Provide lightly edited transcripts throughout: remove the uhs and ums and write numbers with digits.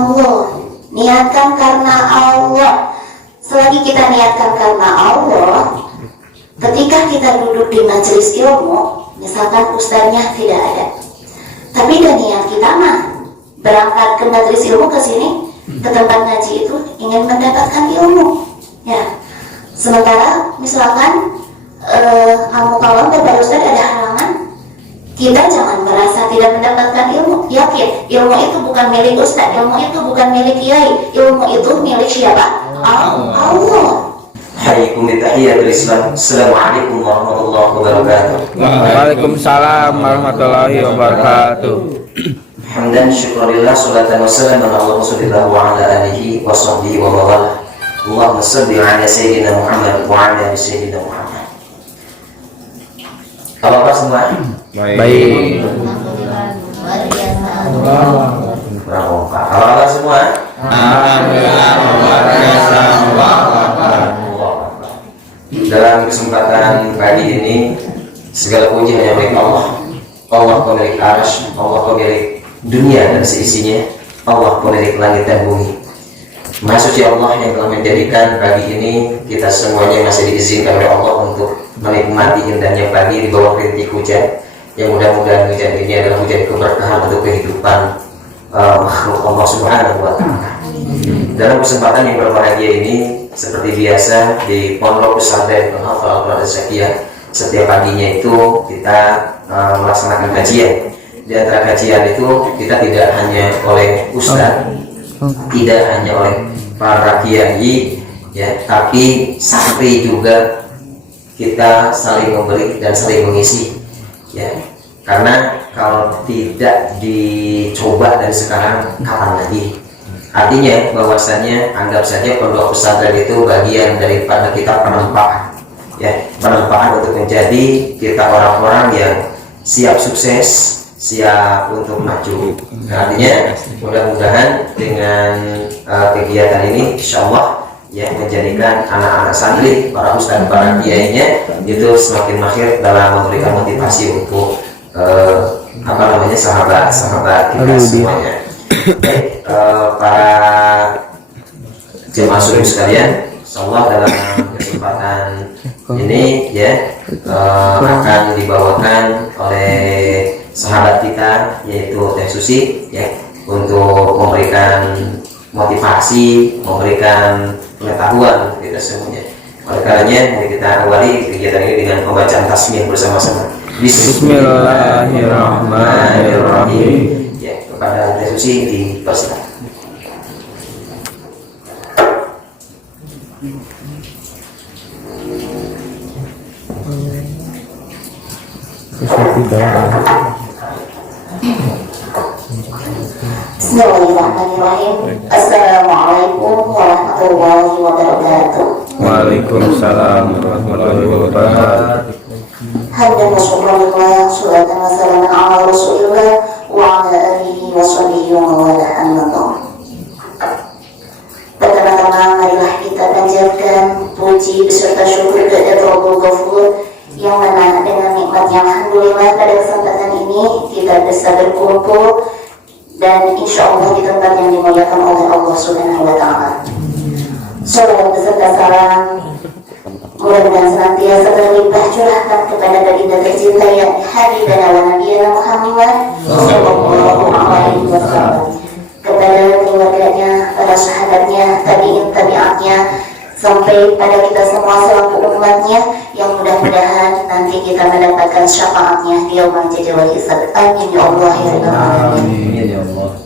Allah, niatkan karena Allah. Selagi kita niatkan karena Allah, ketika kita duduk di majelis ilmu, misalkan ustaznya tidak ada, tapi dan niat kita mah berangkat ke majelis ilmu, ke sini, ke tempat ngaji itu ingin mendapatkan ilmu, ya. Sementara misalkan kamu kalau Bapak Ustaz ada halangan, kita jangan merasa tidak mendapatkan ilmu. Yakin, ilmu itu bukan milik Ustaz, ilmu itu bukan milik kiai, ilmu itu milik siapa? Allah. Hayyikum bitahiyatul Islam. Assalamualaikum warahmatullahi wabarakatuh. Waalaikumsalam warahmatullahi wabarakatuh. Hamdan syukurillah, salatan wassalamu ala Rasulillah wa ala alihi wa sahbihi wa mawalah. Allahumma shalli ala sayyidina Muhammad wa ala ali sayyidina Muhammad. Apa kabar semua? Baik. Apa kabar semua? Alhamdulillah luar biasa. Dalam kesempatan pagi ini, segala puji hanya milik Allah. Allah pemilik arsy, Allah pemilik dunia dan seisinya, Allah pemilik langit dan bumi. Maha suci Allah yang telah menjadikan pagi ini kita semuanya masih diizinkan oleh Allah untuk menikmati indahnya pagi di bawah rintik hujan. Yang mudah-mudahan hujan ini adalah hujan keberkahan untuk kehidupan makhluk Allah Subhanahu wa Ta'ala. Dalam kesempatan yang berbahagia ini, seperti biasa di Pondok Pesantren Penghafal Al-Quran Az-Zakiyah, setiap paginya itu kita melaksanakan kajian. Di antara kajian itu kita tidak hanya oleh ustaz, tidak hanya oleh para kiai, ya, tapi santri juga kita saling memberi dan saling mengisi, ya. Karena kalau tidak dicoba dari sekarang, kapan lagi? Artinya bahwasanya anggap saja pondok pesantren itu bagian daripada kita penempaan, ya, penempaan untuk menjadi kita orang-orang yang siap sukses, siap untuk maju. Artinya mudah-mudahan dengan kegiatan ini, insya Allah, ya, menjadikan anak-anak santri, para ustaz, para kiainya itu semakin mahir dalam memberikan motivasi untuk sahabat-sahabat kita semuanya. Baik, para jemaah suruh sekalian, insyaallah dalam kesempatan ini, ya, akan dibawakan oleh sahabat kita yaitu Teh Susi, ya, untuk memberikan motivasi, memberikan pengetahuan kita semuanya. Oleh karenanya, mari kita awali kegiatan ini dengan pembacaan tasmiyah bersama-sama. Bismillahirrahmanirrahim. Ya, kepada Teh Susi dipersilakan. Bismillahirrahmanirrahim. Assalamualaikum warahmatullahi wabarakatuh. Waalaikumsalam warahmatullahi wabarakatuh. Hamdan wa syukurillah, salatan wa salaman ala Rasulillah wa ala alihi wa sahbihi wa mawala, amma ba'd. Pertama-tama marilah kita panjatkan puji beserta syukur kepada Rabbul Ghafur, yang mana dengan nikmatnya alhamdulillah pada kesempatan ini kita bisa berkumpul dan insya Allah di tempat yang dimuliakan oleh Allah Subhanahu wa Ta'ala. Salawat beserta salam mudah-mudahan senantiasa berlimpah curahkan kepada baginda tercinta yang Habibana wa Nabiyana Muhammad sallallahu alaihi wasallam, kepada keluarganya, para sahabatnya, tabi'in tabi'atnya, sampai pada kita semua selaku umatnya, yang mudah-mudahan nanti kita mendapatkan syafaatnya di yaumul jazaa wal hisab. Amin ya Allah ya rabbal alamin. Amin ya Allah.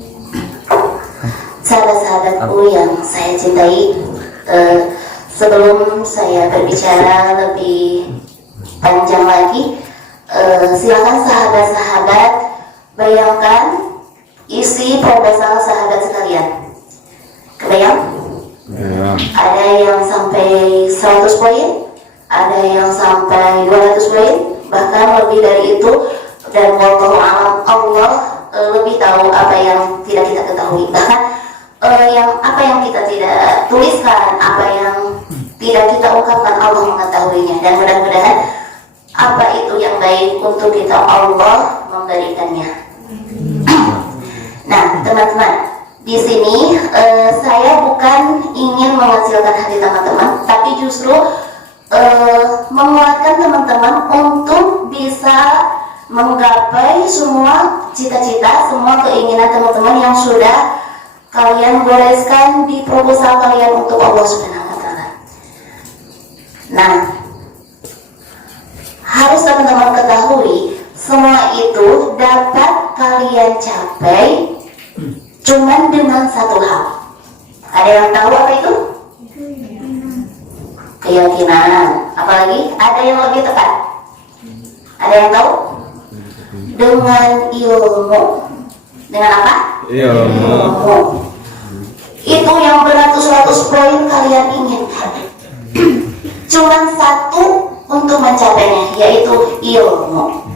Sahabat-sahabatku yang saya cintai, sebelum saya berbicara lebih panjang lagi, silakan sahabat-sahabat bayangkan isi proposal sahabat sekalian. Kebayang? Ya. Ada yang sampai 100 poin, ada yang sampai 200 poin, bahkan lebih dari itu. Dan wallahu a'lam, Allah lebih tahu apa yang tidak kita ketahui. Bahkan apa yang kita tidak tuliskan, apa yang tidak kita ungkapkan, Allah mengetahuinya. Dan mudah-mudahan apa itu yang baik untuk kita, Allah memberikannya. Nah, teman-teman, di sini mengecilkan hati teman-teman, tapi justru menguatkan teman-teman untuk bisa menggapai semua cita-cita, semua keinginan teman-teman yang sudah kalian goreskan di proposal kalian untuk Allah Subhanahu wa Ta'ala. Nah, harus teman-teman ketahui, semua itu dapat kalian capai cuman dengan satu hal. Ada yang tahu apa itu? Keyakinan. Apalagi ada yang lebih tepat. Ada yang tahu? Dengan ilmu. Dengan apa? Ilmu. Itu yang beratus-ratus poin kalian inginkan. Cuman satu untuk mencapainya, yaitu ilmu.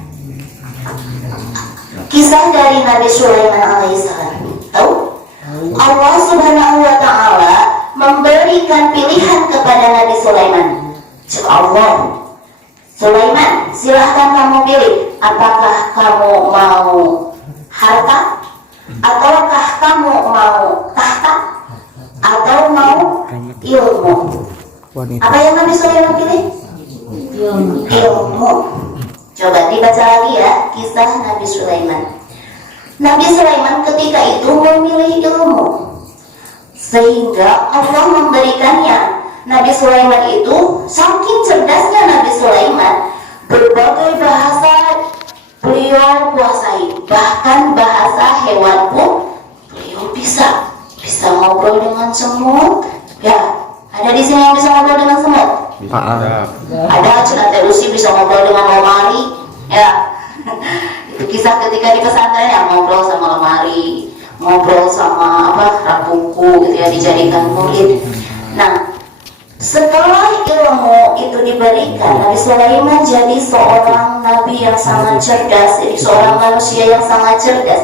Kisah dari Nabi Sulaiman alaihissalam. Tahu? Allah Subhanahu wa Ta'ala memberikan pilihan kepada Nabi Sulaiman. Allah, Sulaiman, silahkan kamu pilih. Apakah kamu mau harta, ataukah kamu mau tahta, atau mau ilmu? Apa yang Nabi Sulaiman pilih? Ilmu. Coba dibaca lagi ya kisah Nabi Sulaiman. Nabi Sulaiman ketika itu memilih ilmu, sehingga Allah memberikannya. Nabi Sulaiman itu saking cerdasnya Nabi Sulaiman, berbagai bahasa beliau kuasai, bahkan bahasa hewan pun beliau bisa ngobrol dengan semut. Ya, ada di sini yang bisa ngobrol dengan semut? Ada, Cina Terusi bisa ngobrol dengan lemari. Ya, itu kisah ketika di pesantren yang ngobrol sama lemari, ngobrol sama rak buku gitu ya, dijadikan murid. Nah, setelah ilmu itu diberikan, Nabi Sulaiman jadi seorang nabi yang sangat cerdas, jadi seorang manusia yang sangat cerdas,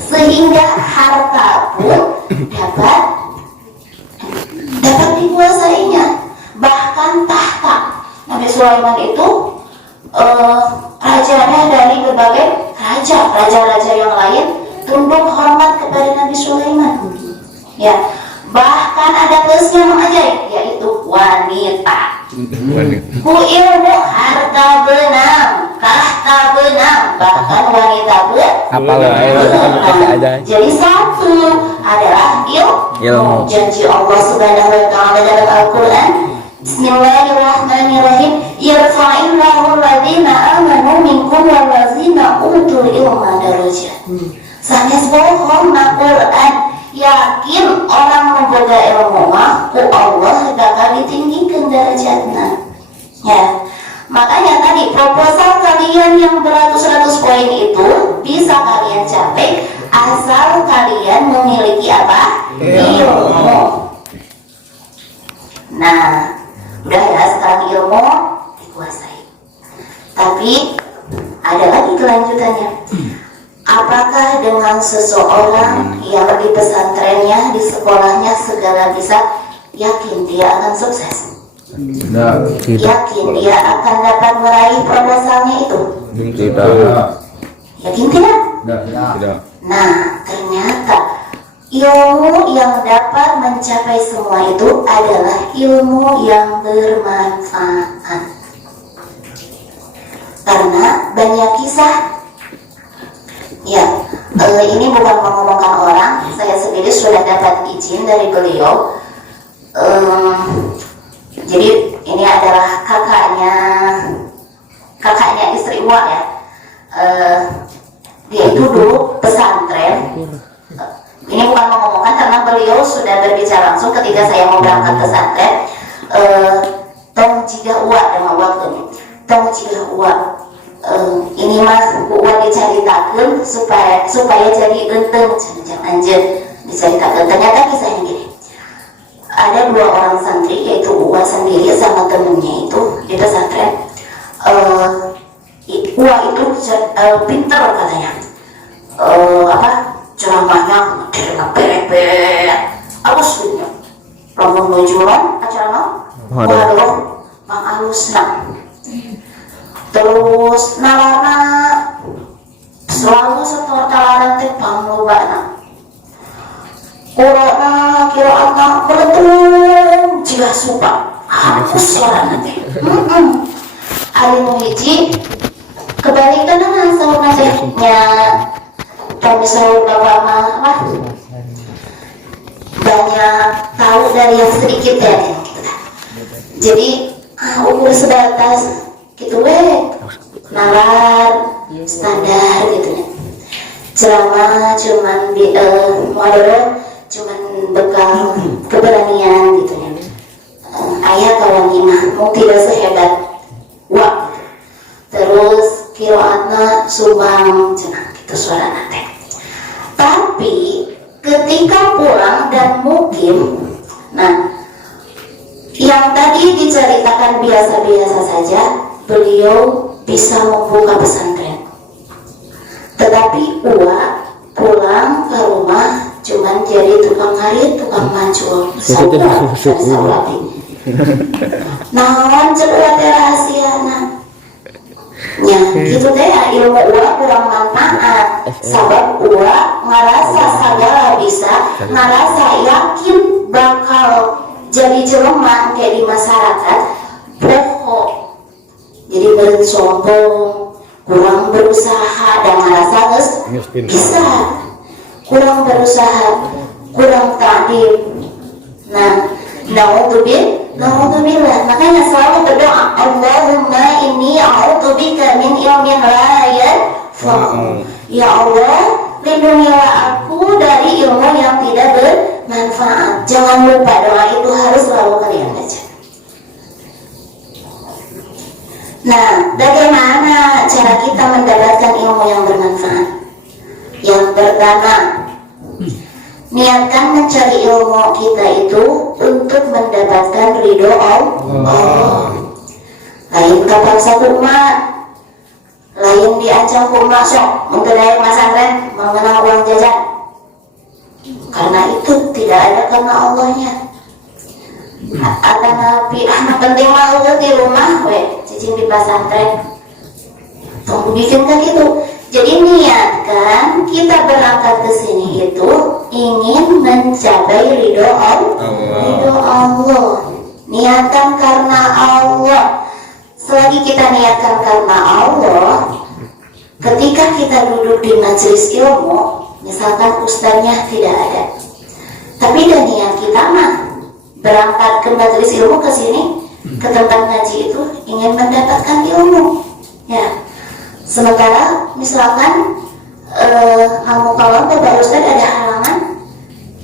sehingga harta pun dapat dikuasainya, bahkan tahta. Nabi Sulaiman itu rajanya dari berbagai raja-raja yang lain tunduk hormat kepada Nabi Sulaiman. Ya, bahkan ada plusnya yang ajaib, yaitu wanita. Ku ilmu harta benang, tahta benang, bahkan wanita benang. Jadi satu adalah ilmu. Janji Allah Subhanahu wa Ta'ala dalam Al-Quran, Bismillahirrahmanirrahim, yarfa'illahu alladhina amanu minkum wallazina utul ilma darajat. Sanes bohong na Quran, yakin orang memboga ilmu mah ku Allah bakal ditinggikan derajatna. Ya, makanya tadi proposal kalian yang beratus-ratus poin itu bisa kalian capai asal kalian memiliki apa? Ilmu. Nah, udah ya, sekarang ilmu dikuasai. Tapi ada lagi kelanjutannya. Apakah dengan seseorang yang di pesantrennya, di sekolahnya segala bisa, yakin dia akan sukses? Yakin dia akan dapat meraih proposalnya itu? Tidak. Yakin tidak? Tidak. Nah, ternyata ilmu yang dapat mencapai semua itu adalah ilmu yang bermanfaat. Karena banyak kisah. Ya, ini bukan mengomongkan orang. Saya sendiri sudah dapat izin dari beliau. Jadi ini adalah kakaknya istri Uwa ya. Dia itu dulu pesantren. Ini bukan mengomongkan karena beliau sudah berbicara langsung ketika saya mau berangkat pesantren. Tong jika Uwa dengan waktu ini. Tong jika Uwa. Ini mas Uwa diceritakan supaya jadi genteng, jangan anjir diceritakan. Ternyata kisahnya gini. Ada dua orang santri, yaitu Uwa sendiri sama temennya itu di pesantren. Uwa itu pintar katanya. Ceramahnya berepet, alus gitu. Lamun nujuran acara waduh mang alusna. Terus nalarna selalu setor talaran teh panglobana. Urana kiraana beletun jika suka hapus suara nanti. Ari nu hiji kebalikan sahur nya kami sahur bapak mah banyak tahu dari yang sedikit ya. Jadi ukur sebatas gitu nalar standar gitu ya. Ceramah cuman cuman bekal keberanian gitu ya. Ayah kawan imah mau tidak sehebat wah terus kiroatna sumbang cenah gitu suara nate. Tapi ketika pulang dan mukim, nah yang tadi diceritakan biasa-biasa saja, beliau bisa membuka pesantren. Tetapi pulang ke rumah cuman jadi tukang ngarit, tukang mancul, saulati. Naon cepat rahasiana. Ya, gitu deh ilmu kurang manfaat. Sabab ngerasa segala bisa, ngerasa yakin bakal jadi jelema kayak di masyarakat, pokok. Jadi bersombong, kurang berusaha dan ngerasa bisa, kurang berusaha, kurang takdim. Nah, naudzubillah. Makanya selalu berdoa, Allahumma inni a'udzubika min ilmin la yanfa'. Ya Allah, lindungilah aku dari ilmu yang tidak bermanfaat. Jangan lupa doa itu harus selalu kalian baca. Nah, bagaimana cara kita mendapatkan ilmu yang bermanfaat? Yang pertama, niatkan mencari ilmu kita itu untuk mendapatkan ridho Allah. Lain kapan satu umat, lain diancam umat sok mempelai pesantren mengenal uang jajan. Karena itu tidak ada karena Allahnya. Ada nabi penting mau di rumah, cicing di pesantren. Tunggu bikin kan gitu. Jadi niatkan kita berangkat ke sini itu ingin mencapai ridho Allah. Niatkan karena Allah. Selagi kita niatkan karena Allah, ketika kita duduk di majelis ilmu, misalkan ustaznya tidak ada, tapi dan niat kita mah berangkat ke majelis ilmu ke sini, ke tempat ngaji itu ingin mendapatkan ilmu, ya. Sementara misalkan kalau Bapak Ustaz ada halangan,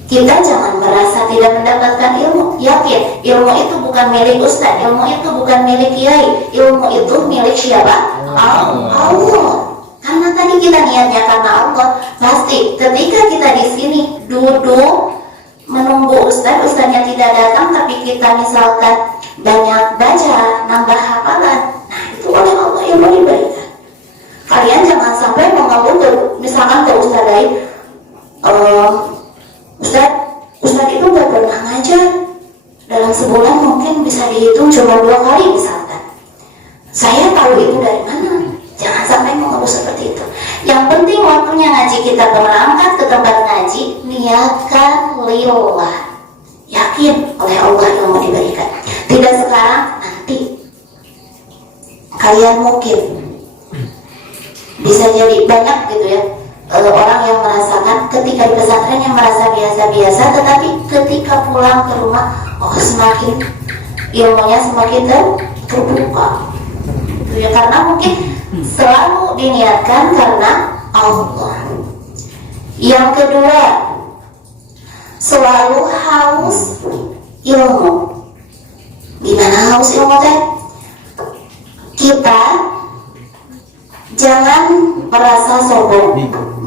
kita jangan merasa tidak mendapatkan ilmu. Yakin, ilmu itu bukan milik Ustaz, ilmu itu bukan milik kiai, ilmu itu milik siapa? Allah. Karena tadi kita niatnya karena Allah. Pasti ketika kita di sini duduk menunggu Ustaznya tidak datang, tapi kita misalkan banyak baca, nambah hafalan, nah itu oleh Allah ilmu diberikan. Kalian jangan sampai mengeluh misalkan ke Ustaz lain, Ustaz itu gak pernah ngajar, dalam sebulan mungkin bisa dihitung cuma 2 kali misalkan. Saya tahu itu dari mana. Jangan sampai mengeluh seperti itu. Yang penting waktunya ngaji kita berangkat ke tempat ngaji, niatkan lillah. Yakin oleh Allah yang mau diberikan. Tidak sekarang, nanti. Kalian mungkin bisa jadi banyak gitu ya, orang yang merasakan ketika di pesantren yang merasa biasa-biasa, tetapi ketika pulang ke rumah, semakin ilmunya semakin terbuka. Ya, karena mungkin selalu diniatkan karena Allah. Yang kedua, selalu haus ilmu. Gimana haus ilmu teh? Kita jangan merasa sombong.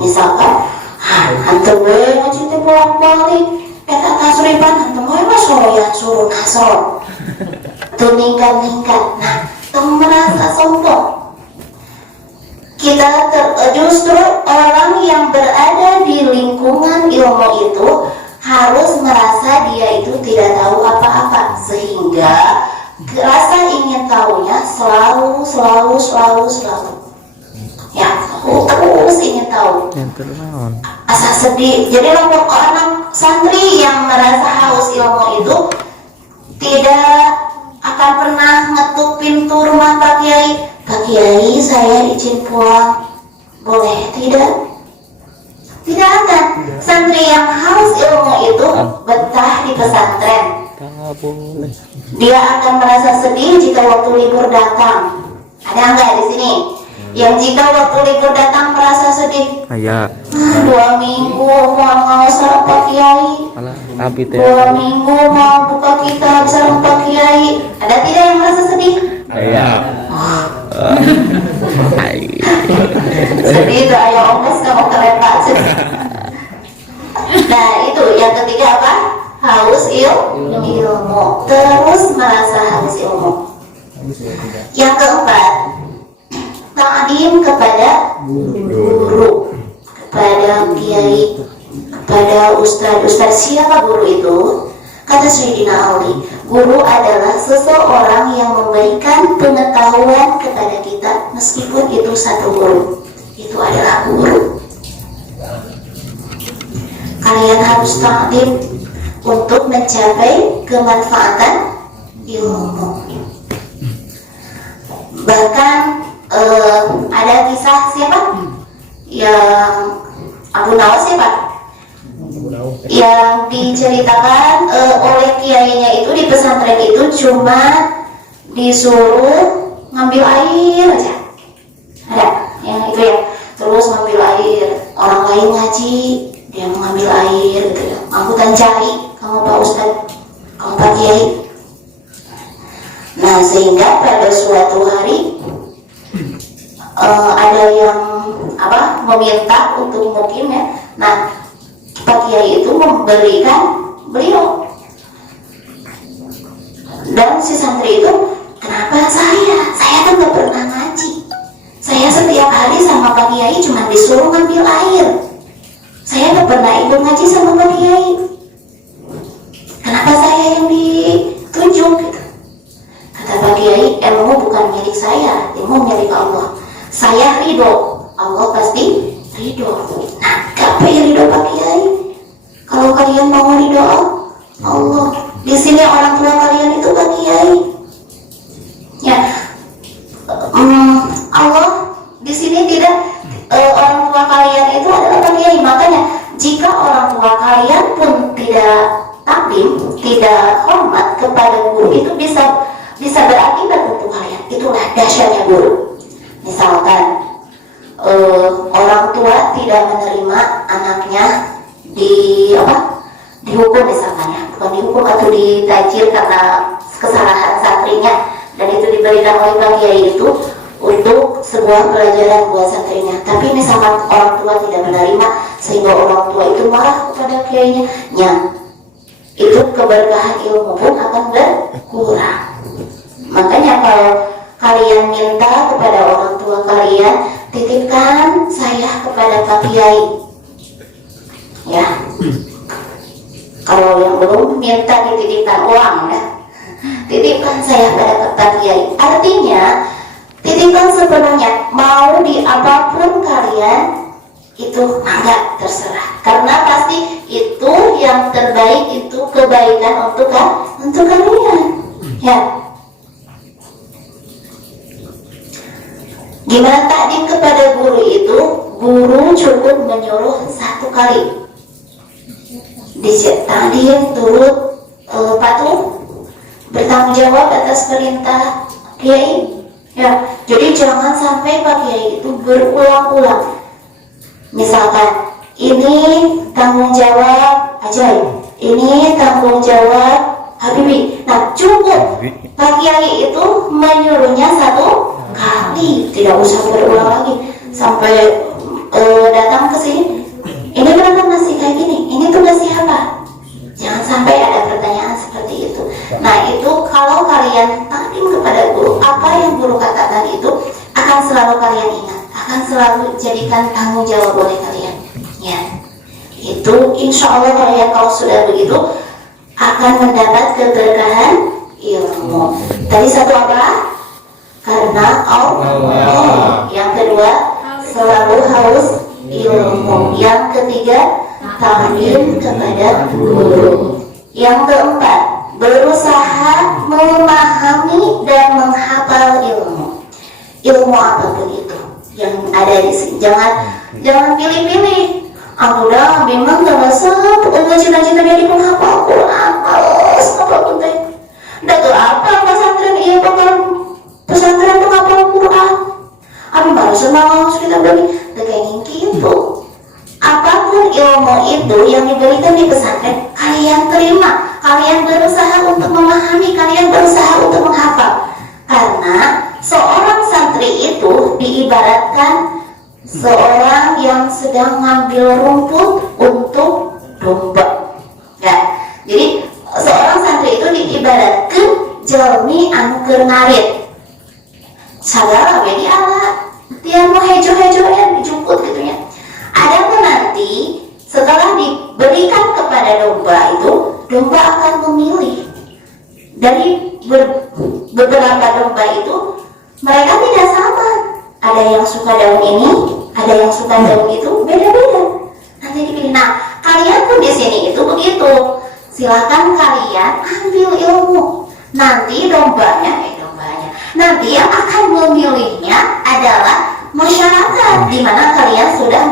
Misalkan, antum ngaji teh bolak-balik, eta tasriban antum mah suruh nasor. Tuningkan. Nah, tong merasa sombong. Kita justru orang yang berada di lingkungan ilmu itu harus merasa dia itu tidak tahu apa-apa, sehingga rasa ingin tahunya selalu. Ya, terus ingin tahu. Asa sedih. Jadi orang santri yang merasa haus ilmu itu tidak akan pernah ngetuk pintu rumah Pak Kiai. Pak Kiai, saya izin pulang, boleh tidak? Tidak akan. Santri yang haus ilmu itu betah di pesantren. Dia akan merasa sedih jika waktu libur datang. Ada nggak di sini yang jika waktu libur datang merasa sedih? Ayah. 2 minggu mau sarap Pak Kiai. 2 minggu mau buka kitab sarap Pak Kiai. Ada tidak yang merasa sedih? Ayah. Sedih itu ayo ongkos kamu kereta. Nah itu yang ketiga apa? Haus ilmu. Terus merasa haus ilmu. Yang keempat, ta'lim kepada guru, kepada kiai, kepada ustaz. Siapa guru itu? Kata Sayyidina Ali, guru adalah seseorang yang memberikan pengetahuan kepada kita meskipun itu satu guru. Itu adalah guru. Kalian harus ta'lim untuk mencapai kemanfaatan ilmu. Bahkan ada kisah siapa? Yang Abu Nawas siapa? Yang diceritakan oleh kiainya itu di pesantren itu cuma disuruh ngambil air aja. Ada yang itu ya, terus ngambil air. Orang lain ngaji, dia mau ngambil air gitu ya. Angkutan cari, kamu Pak Ustadz, kamu Pak Kiai. Nah sehingga pada suatu hari ada yang meminta untuk mungkin ya. Nah Pak Kiai itu memberikan beliau, dan si santri itu, kenapa saya kan gak pernah ngaji, saya setiap hari sama Pak Kiai cuma disuruh ngambil air, saya gak pernah ikut ngaji sama Pak Kiai, kenapa saya yang ditunjuk gitu. Kata Pak Kiai, ilmu bukan milik saya, ilmu milik Allah. Saya ridho, Allah pasti ridho. Nah, apa yang ridho Pak Kiai? Kalau kalian mau ridho Allah, di sini orang tua kalian itu Pak Kiai. Ya, Allah di sini tidak, orang tua kalian itu adalah Pak Kiai. Makanya jika orang tua kalian pun tidak taklim, tidak hormat kepada guru, itu bisa berakibat untuk kalian. Itulah dahsyatnya guru. Misalkan orang tua tidak menerima anaknya dihukum misalkan ya, bukan dihukum atau ditajir karena kesalahan santrinya, dan itu diberikan oleh Pak Kiai itu untuk sebuah pelajaran buat santrinya. Tapi misalkan orang tua tidak menerima sehingga orang tua itu marah kepada kiainya, itu keberkahan ilmu pun akan berkurang. Makanya kalau kalian minta kepada orang tua kalian, titipkan saya kepada Pak Kiai. Ya. Kalau yang belum minta dititipkan uang ya. Titipkan saya pada Pak Kiai. Artinya titipkan sepenuhnya, mau di apapun kalian itu enggak terserah. Karena pasti itu yang terbaik, itu kebaikan untuk kalian. Ya. Gimana takdim kepada guru itu? Guru cukup menyuruh 1 kali. Takdim turut patuh, bertanggung jawab atas perintah Kiai. Ya, jadi jangan sampai Pak Kiai itu berulang-ulang. Misalkan ini tanggung jawab Ajaib, ini tanggung jawab Habibi. Nah cukup Pak Kiai itu menyuruhnya 1 kali, tidak usah berulang lagi sampai datang ke sini. Ini kenapa masih kayak gini? Ini tugas siapa? Jangan sampai ada pertanyaan seperti itu. Nah itu kalau kalian taklim kepada guru, apa yang guru katakan itu akan selalu kalian ingat, akan selalu jadikan tanggung jawab oleh kalian. Ya, itu insya Allah kalian kalau sudah begitu akan mendapat keberkahan ilmu. Tadi 1 apa? Karena Allah. Yang kedua, selalu haus ilmu. Yang ketiga, taklim kepada guru. Yang keempat, berusaha ilmu apapun itu yang ada di sini. Jangan pilih-pilih. Aku udah memang gak masa pokoknya cita-cita jadi penghafal Quran, males apapun teh. Udah tuh apa pesantren iya bakal pesantren penghafal Quran. Abi baru senang kita beli kayak gitu. Apapun ilmu itu yang diberikan di pesantren, kalian terima, kalian berusaha untuk memahami, kalian berusaha untuk menghafal. Karena seorang santri itu diibaratkan seorang yang sedang ngambil rumput untuk domba. Ya, jadi seorang santri itu diibaratkan jalmi anu keur ngarit. Sagala we di alat, dia mau hejo-hejoan dijemput gitu ya. Adapun nanti setelah diberikan kepada domba itu, domba akan memilih dari beberapa domba itu. Mereka tidak sama. Ada yang suka daun ini, ada yang suka daun itu, beda-beda. Nanti dipilih. Nah, kalian pun di sini itu begitu. Silakan kalian ambil ilmu. Nanti nanti yang akan memilihnya adalah masyarakat di mana kalian sudah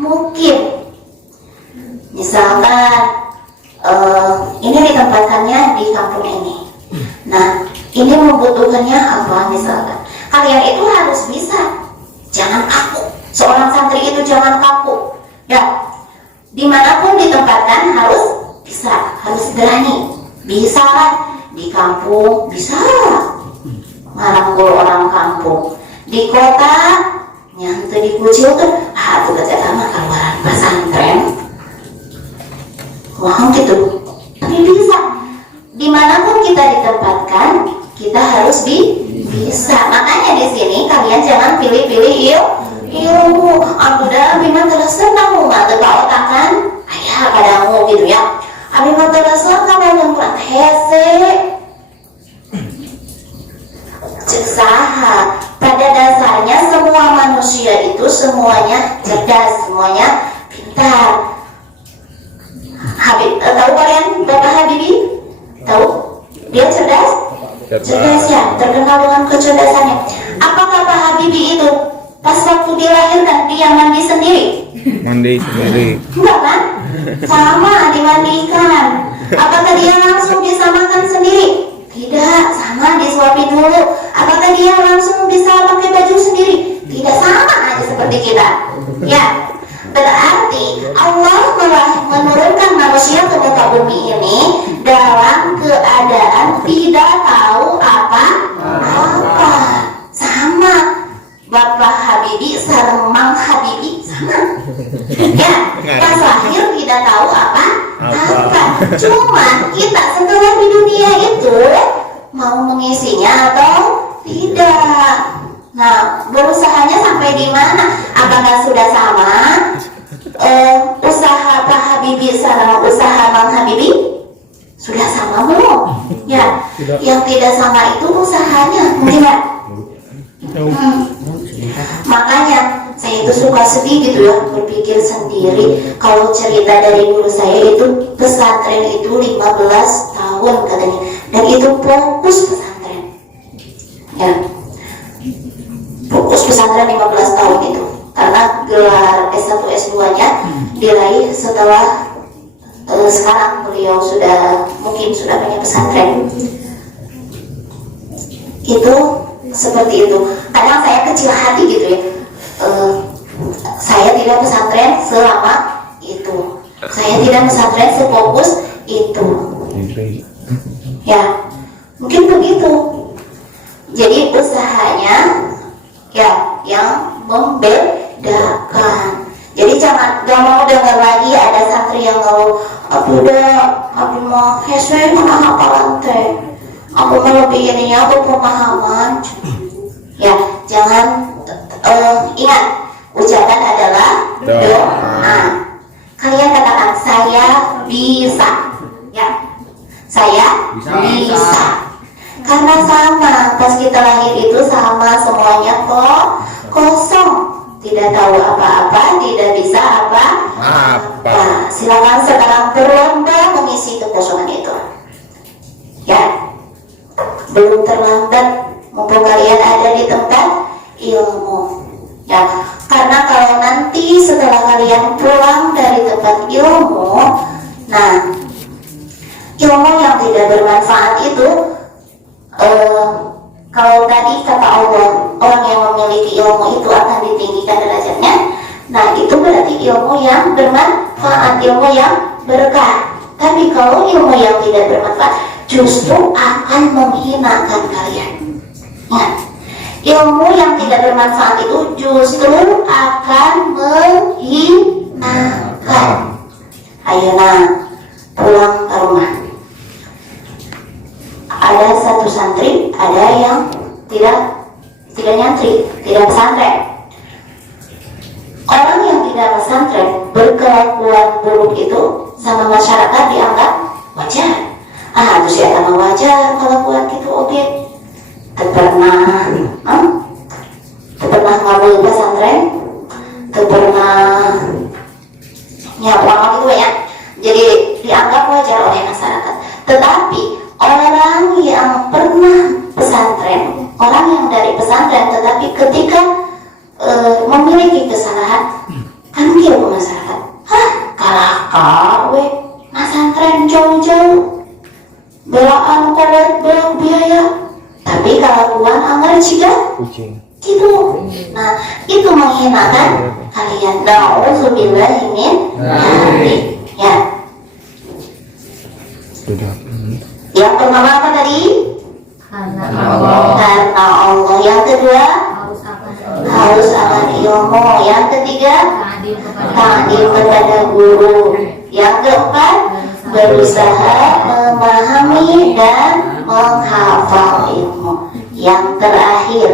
mukim. Misalkan ini ditempatkannya di kampung ini. Nah, ini membutuhkannya apa misalkan? Kalian itu harus bisa, jangan kaku. Seorang santri itu jangan kaku. Ya, dimanapun ditempatkan harus bisa, harus berani. Bisa lah di kampung, bisa ngarangkul orang kampung. Di kota nyantai dikucilkan, itu baca sama kaluaran pesantren. Wah gitu. Tapi bisa. Dimanapun kita ditempatkan, kita harus bisa. Makanya di sini kalian jangan pilih-pilih ilmu. Aku dah memang terus senang nggak otakan, ayah padamu gitu ya. Abi mah terus kan yang kurang hese. Cesaha. Pada dasarnya semua manusia itu semuanya cerdas, semuanya pintar. Habib, tahu kalian Bapak Habibie? Tahu? Dia cerdas? Cerdas ya, terkenal dengan kecerdasannya. Apakah Pak Habibie itu pas waktu dilahirkan dia mandi sendiri? Mandi sendiri. Enggak kan? Sama, dimandikan. Apakah dia langsung bisa makan sendiri? Tidak, sama disuapin dulu. Apakah dia langsung bisa pakai baju sendiri? Tidak, sama aja seperti kita. Ya, berarti Allah menurunkan manusia ke muka bumi ini dalam keadaan tidak tahu apa-apa. Sama Bapak Habibie sareng Mang Habibie sama. Ya, pas lahir tidak tahu apa. Cuman kita setelah di dunia itu mau mengisinya atau tidak. Nah, berusahanya sampai di mana? Apakah sudah sama usaha Pak Habibie sama usaha Mang Habibie? Sudah sama belum? Ya, yang tidak sama itu usahanya, mungkin ya. Makanya saya itu suka sedih gitu ya, berpikir sendiri kalau cerita dari guru saya itu pesantren itu 15 tahun katanya, dan itu fokus pesantren ya, fokus pesantren 15 tahun itu, karena gelar S1 S2 nya diraih setelah sekarang beliau mungkin sudah punya pesantren. Itu seperti itu. Kadang saya kecil hati gitu ya, saya tidak pesantren selama itu, saya tidak pesantren sefokus itu ya, mungkin begitu. Jadi usahanya ya yang membedakan. Jadi gak mau dengar lagi ada santri yang mau aku mau heswe mana hafalan teh, aku mau lebih ininya, aku pemahaman ya. Jangan ingat, ucapan adalah doa. Kalian katakan saya bisa ya, saya bisa. Karena sama, pas kita lahir itu sama semuanya kosong, tidak tahu apa-apa, tidak bisa apa-apa. Silakan sekarang berlomba mengisi kekosongan itu. Ya, belum terlambat, mumpung kalian ada di tempat ilmu. Ya, karena kalau nanti setelah kalian pulang dari tempat ilmu, nah ilmu yang tidak bermanfaat itu, kalau tadi kata Allah, orang yang memiliki ilmu itu akan ditinggikan derajatnya. Nah itu berarti ilmu yang bermanfaat, ilmu yang berkah. Tapi kalau ilmu yang tidak bermanfaat justru akan menghinakan kalian. Ya. Ilmu yang tidak bermanfaat itu justru akan menghinakan. Ayo pulang ke rumah. Ada satu santri, ada yang tidak nyantri, tidak pesantren. Orang yang tidak pesantren berkelakuan buruk itu sama masyarakat dianggap wajar. Itu siapa yang wajar kelakuan gitu objek. Pernah ngabul pesantren, pernah nyawa gitu ya. Jadi dianggap wajar oleh masyarakat. Tetapi orang yang pernah pesantren, orang yang dari pesantren tetapi ketika memiliki kesalahan, kan dia ke masyarakat, kalah kawe pesantren jauh-jauh, belaan kolot belak biaya, tapi kelakuan anggar juga gitu. Nah itu menghinakan kalian. Nauzubillahi min dzalik. Ya. Yang pertama apa tadi? Karena Allah. Yang kedua harus akan ilmu. Yang ketiga ta'dil kepada guru. Yang keempat berusaha memahami dan menghafal ilmu. Yang terakhir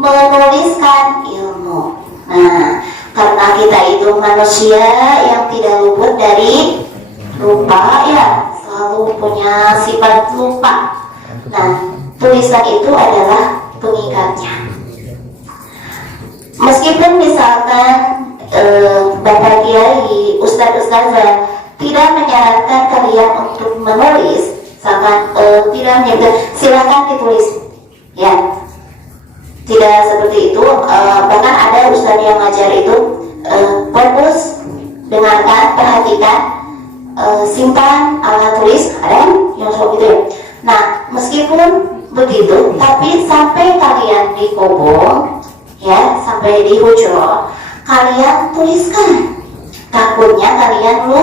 menuliskan ilmu. Nah, karena kita itu manusia yang tidak luput dari lupa ya, selalu punya sifat lupa. Nah, tulisan itu adalah pengikatnya. Meskipun misalkan Bapak Kiai, Ustadz-ustadzah tidak menyarankan kalian untuk menulis, misalkan tidak menyebut, silakan ditulis, ya. Tidak seperti itu. Bahkan ada ustadz yang ngajar itu fokus, dengarkan, perhatikan, simpan alat tulis, ada yang seperti itu. Nah, meskipun begitu, tapi sampai kalian di kobong, ya, sampai di hujroh, kalian tuliskan. Takutnya kalian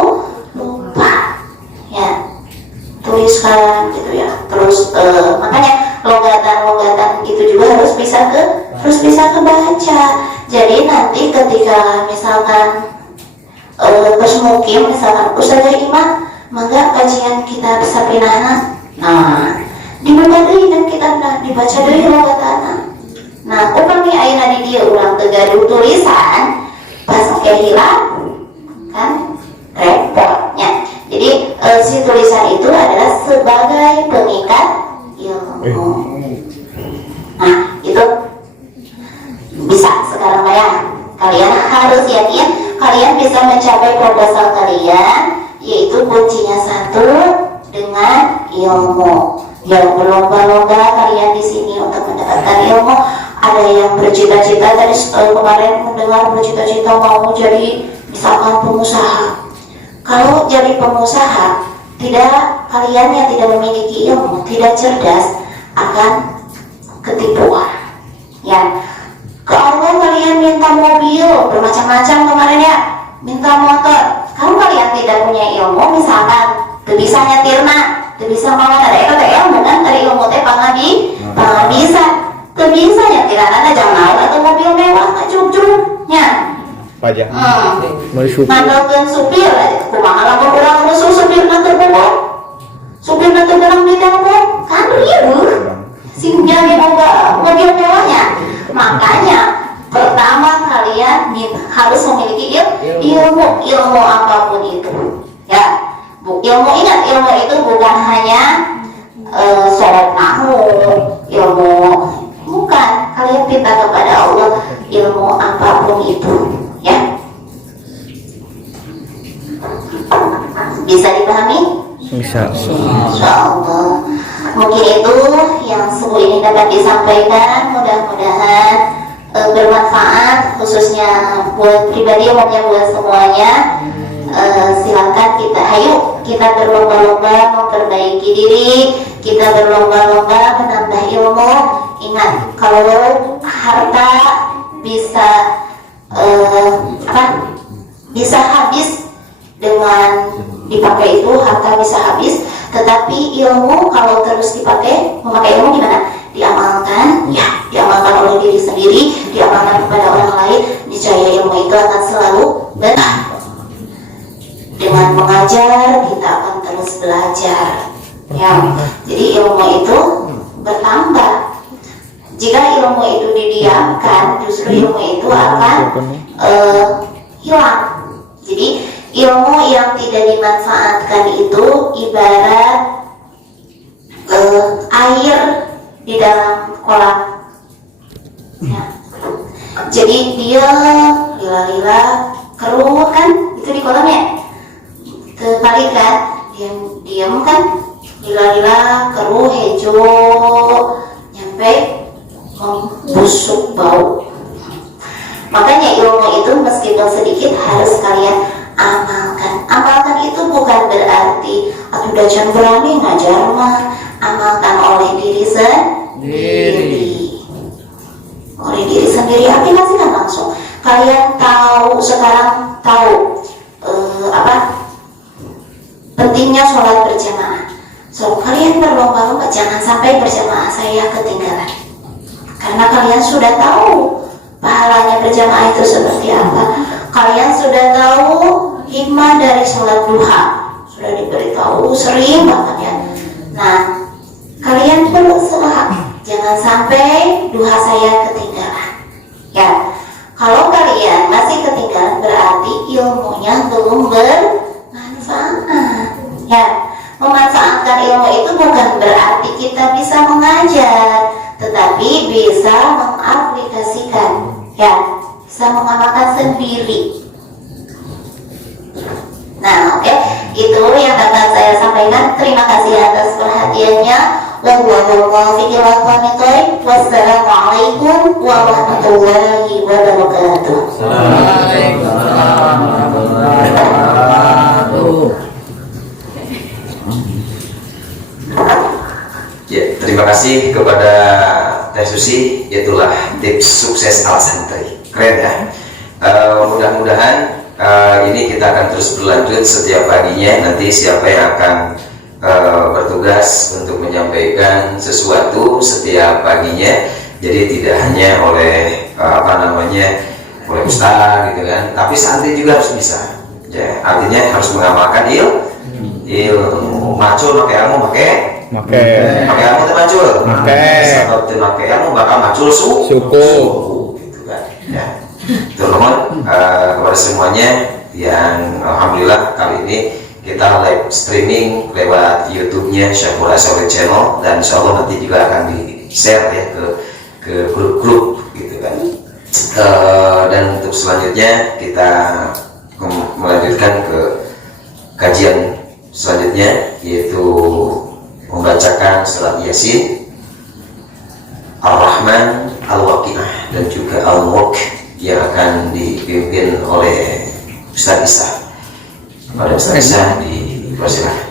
lupa, ya, tuliskan gitu ya. Terus makanya logatan itu juga harus bisa kebaca. Jadi nanti ketika misalkan persmukim, misalkan Ustazah Imam, maka kajian kita bisa pindah. Nah, dibaca deui dan kita dibaca deui logatana. Nah, upami ayeuna di dieu urang teu gaduh tulisan, pas hilang kan repotnya. Jadi si tulisan itu adalah sebagai pengikat ilmu. Nah, itu bisa sekarang ya. Kalian harus yakin kalian bisa mencapai proposal kalian, yaitu kuncinya satu, dengan ilmu. Ya, berlomba-lomba kalian di sini untuk mendapatkan ilmu. Ada yang bercita-cita tadi kemarin mendengar bercita-cita mau jadi misalkan pengusaha. Kalau jadi pengusaha, kalian yang tidak memiliki ilmu, tidak cerdas, akan ketipuan. Ya, ke Allah kalian minta mobil bermacam-macam kemarin ya, minta motor. Kalau kalian tidak punya ilmu, misalkan bisa nyetirna, bisa mau ada ilmu kan, dari ilmu teh bisa, bisa nyetirna jangan atau mobil mewah cuk-cuknya. Pajak. Mandalkeun supir, kumaha lamun urang musuh supir nanti bohong. Supir nanti bilang di telepon, kan rieuh. Sing jadi mobil mewahnya. Makanya pertama kalian harus memiliki ilmu apapun itu. Ya, ilmu, ingat, ilmu itu bukan hanya sholat nahu, ilmu bukan. Kalian minta kepada Allah ilmu apapun itu. Ya, bisa dipahami? Bisa. Insya Allah. Mungkin itu yang subuh ini dapat disampaikan, mudah-mudahan bermanfaat khususnya buat pribadi, umumnya buat semuanya. Silakan kita berlomba-lomba memperbaiki diri, kita berlomba-lomba menambah ilmu. Ingat, kalau harta bisa bisa habis dengan dipakai, itu harta bisa habis, tetapi ilmu kalau terus memakai ilmu gimana? Diamalkan, ya diamalkan oleh diri sendiri, diamalkan kepada orang lain, niscaya ilmu itu akan selalu dengan mengajar kita akan terus belajar, ya. Jadi ilmu itu bertambah. Jika ilmu itu didiamkan, justru ilmu itu akan hilang. Jadi ilmu yang tidak dimanfaatkan itu ibarat air di dalam kolam, ya. Jadi dia lila-lila keruh kan, itu di kolamnya terbalik kan, diam kan, lila-lila keruh hijau nyampe membusuk bau. Makanya ilmu itu meskipun sedikit harus kalian amalkan. Amalkan itu bukan berarti aku udah jangan berani ngajar mah. Amalkan oleh diri sendiri. Oleh diri sendiri, aplikasikan langsung. Kalian sekarang tahu pentingnya sholat berjamaah. So, kalian berlomba-lomba jangan sampai berjamaah saya ketinggalan. Karena kalian sudah tahu pahalanya berjamaah itu seperti apa. Kalian sudah tahu hikmah dari sholat duha, sudah diberitahu sering banget ya. Nah, kalian perlu usaha jangan sampai duha saya ketinggalan, ya. Kalau kalian masih ketinggalan berarti ilmunya belum bermanfaat, ya. Memanfaatkan ilmu itu bukan berarti kita bisa mengajar, tetapi bisa mengaplikasikan, ya, bisa mengamalkan sendiri. Nah, oke, itu yang dapat saya sampaikan. Terima kasih atas perhatiannya. Wassalamualaikum warahmatullahi wabarakatuh. Ya, terima kasih kepada Teh Susi. Itulah tips sukses ala santri. Keren ya. Mudah-mudahan ini kita akan terus berlanjut setiap paginya. Nanti siapa yang akan bertugas untuk menyampaikan sesuatu setiap paginya. Jadi tidak hanya oleh oleh ustaz gitu kan, tapi santri juga harus bisa. Ya, artinya harus mengamalkan ilmu. Macul pakai ilmu pakai ilmu termacul. Sebab pakai ilmu bakal macul suku gitu kan. Ya. Teman-teman, kepada semuanya yang alhamdulillah kali ini kita live streaming lewat YouTube-nya Syekhul Asawid Channel, dan insyaallah nanti juga akan di-share ya ke grup-grup gitu kan. Dan untuk selanjutnya kita melanjutkan ke kajian selanjutnya, yaitu membacakan surat Yasin, Ar-Rahman, Al-Waqi'ah, dan juga Al-Mulk yang akan dipimpin oleh Ustaz Isa. Pada Ustaz Isa dipersilakan.